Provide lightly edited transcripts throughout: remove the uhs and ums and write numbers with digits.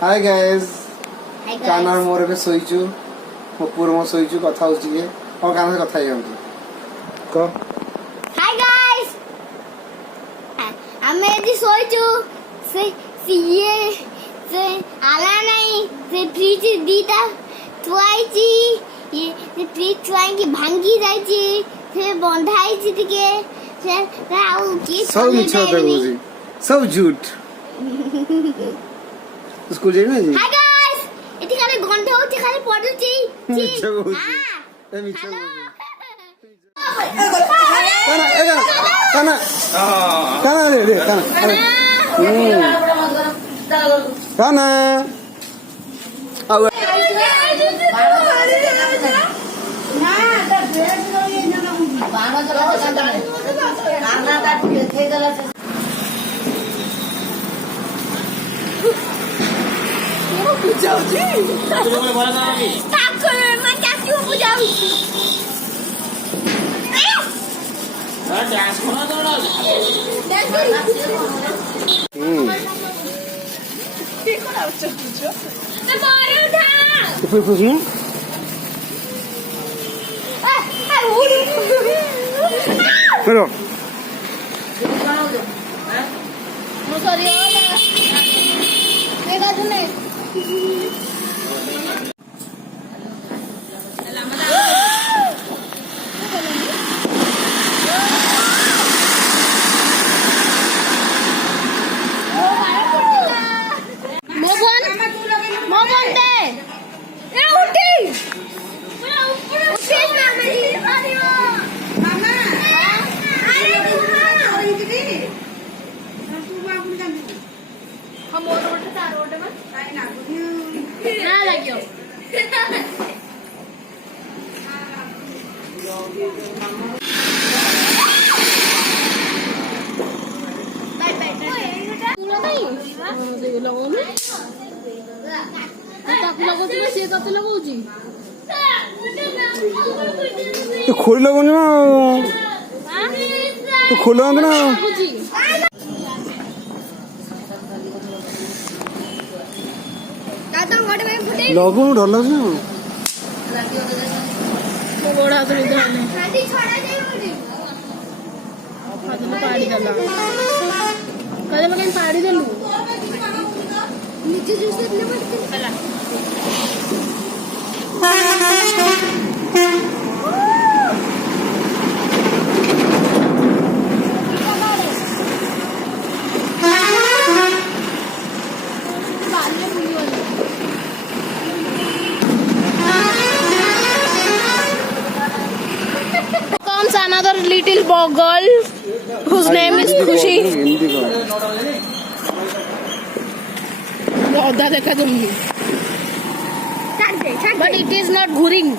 Hi guys Hi guys. कानार मोर के सोइचु मो पुर मो सोइचु कथा होची के और काना से कथा हेयंतु को Hi guys. हमें यदि सोचू से ये से आला नहीं से फ्रिज दीता थुआइची ये फ्रिज थुआई की भांगी जाइची से बंधाइची टिके से राउ की सब मिछ देबोजी सब झूठ स्कूल जाई ना जी Hi guys. एठी खाली गंध होची खाली पडुची मिछ बोजी हां ए मिछ हेलो काना काना रे काना काना Fui fugindo? Pero. तो खोल लगो ना तो खोलो ना लगो डर लगे गोड़ा तो इधर नहीं पाड़ी दला कदे मगन पाड़ी दलु नीचे जूस ले हला another little girl whose name is Khushi. But it is not ghuring.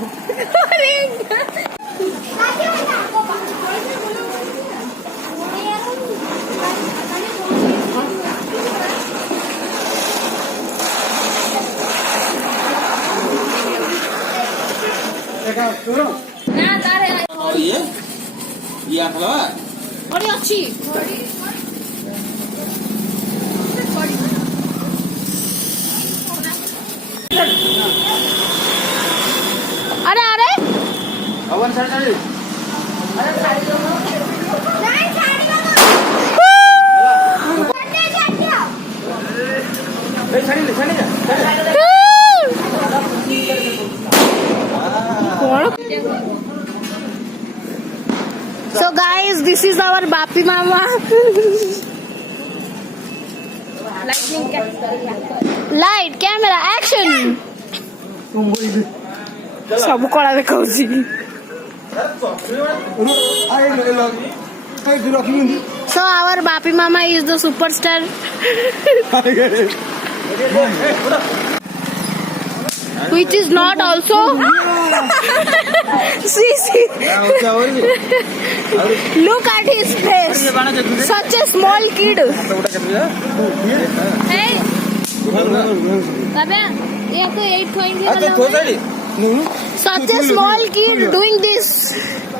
और ये आखला और ये अच्छी अरे अरे अवन साड़ी साड़ी नहीं साड़ी लो ए साड़ी ले साड़ी जा So guys, this is our Bapi Mama. Light, camera, action. सब कला देखाउची So our Bapi Mama is the superstar. Which is not also see look at his face, such a small kid. Hey Babya, ye to 8 point such a small kid doing this.